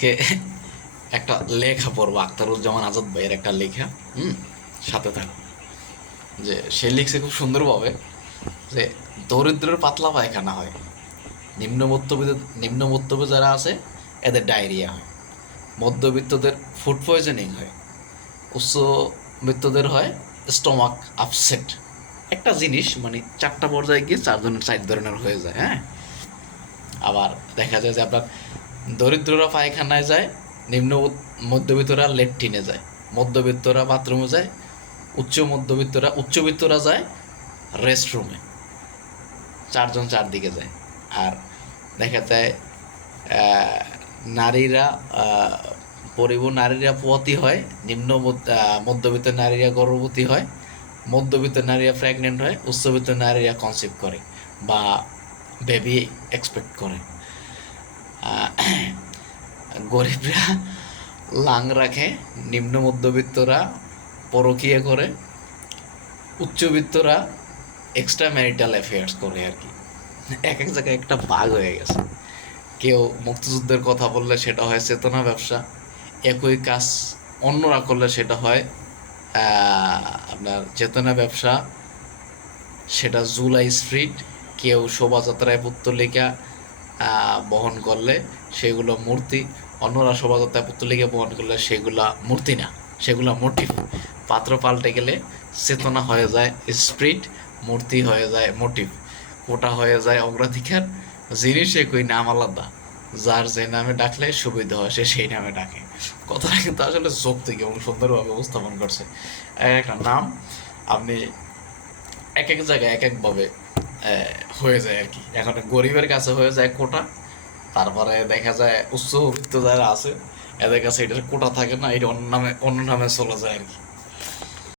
আজকে একটা লেখা পড়বো আখতারুজ্জামান আজাদ ভাইয়ের একটা লেখা। হুম, সাথে থাকো। যে সে লিখছে খুব সুন্দরভাবে যে দরিদ্রের পাতলা পায়খানা হয়, নিম্ন মধ্যবিত্ত যারা আছে এদের ডায়রিয়া হয়, মধ্যবিত্তদের ফুড পয়জনিং হয়, উচ্চবিত্তদের হয় স্টমাক আপসেট। একটা জিনিস মানে চারটা পর্যায়ে গিয়ে চারজনের চার ধরনের হয়ে যায়। হ্যাঁ, আবার দেখা যায় যে আপনার দরিদ্ররা পায়খানায় যায়, নিম্ন মধ্যবিত্তরা লেট্রিনে যায়, মধ্যবিত্তরা বাথরুমে যায়, উচ্চবিত্তরা যায় রেস্টরুমে। চারজন চারদিকে যায়। আর দেখা যায় আহ, নারীরা নারীরা পোয়াতি হয়, মধ্যবিত্ত নারীরা গর্ভবতী হয়, মধ্যবিত্ত নারীরা প্রেগনেন্ট হয়, উচ্চবিত্ত নারীরা কনসিভ করে বা বেবি এক্সপেক্ট করে। আহ, গরিবরা লাং রাখে, নিম্ন মধ্যবিত্তরা পরকীয়া করে, উচ্চবিত্তরা এক্সট্রা ম্যারিটাল অ্যাফেয়ার্স করে আর কি। এক এক জায়গায় একটা ভাগ হয়ে গেছে। কেউ মুক্তিযুদ্ধের কথা বললে সেটা হয় চেতনা ব্যবসা, একই কাজ অন্যরা করলে সেটা হয় আপনার চেতনা ব্যবসা, সেটা জুলাই স্ট্রিট। কেউ শোভাযাত্রায় পুত্তলিকা বহন করলে সেগুলো মূর্তি, অন্যরা শোভাযাত্রায় পুত্তলিকা বহন করলে সেগুলা মূর্তি না, সেগুলো মোটিভ। পাত্র পাল্টে গেলে চেতনা হয়ে যায় স্প্রিট, মূর্তি হয়ে যায় মোটিভ, কোটা হয়ে যায় অগ্রাধিকার। জিনিস একই, নাম আলাদা। যার যে নামে ডাকলে সুবিধা হয় সে সেই নামে ডাকে। কথাটা কিন্তু আসলে যৌক্তিক এবং সুন্দরভাবে উপস্থাপন করছে। একটা নাম আপনি এক এক জায়গায় এক একভাবে হয়ে যায় আর কি। এখন গরিবের কাছে হয়ে যায় কোটা, তারপরে দেখা যায় উচ্চবিত্ত যারা আছে এদের কাছে এটার কোটা থাকে না, এটা অন্য নামে চলে যায় আর কি।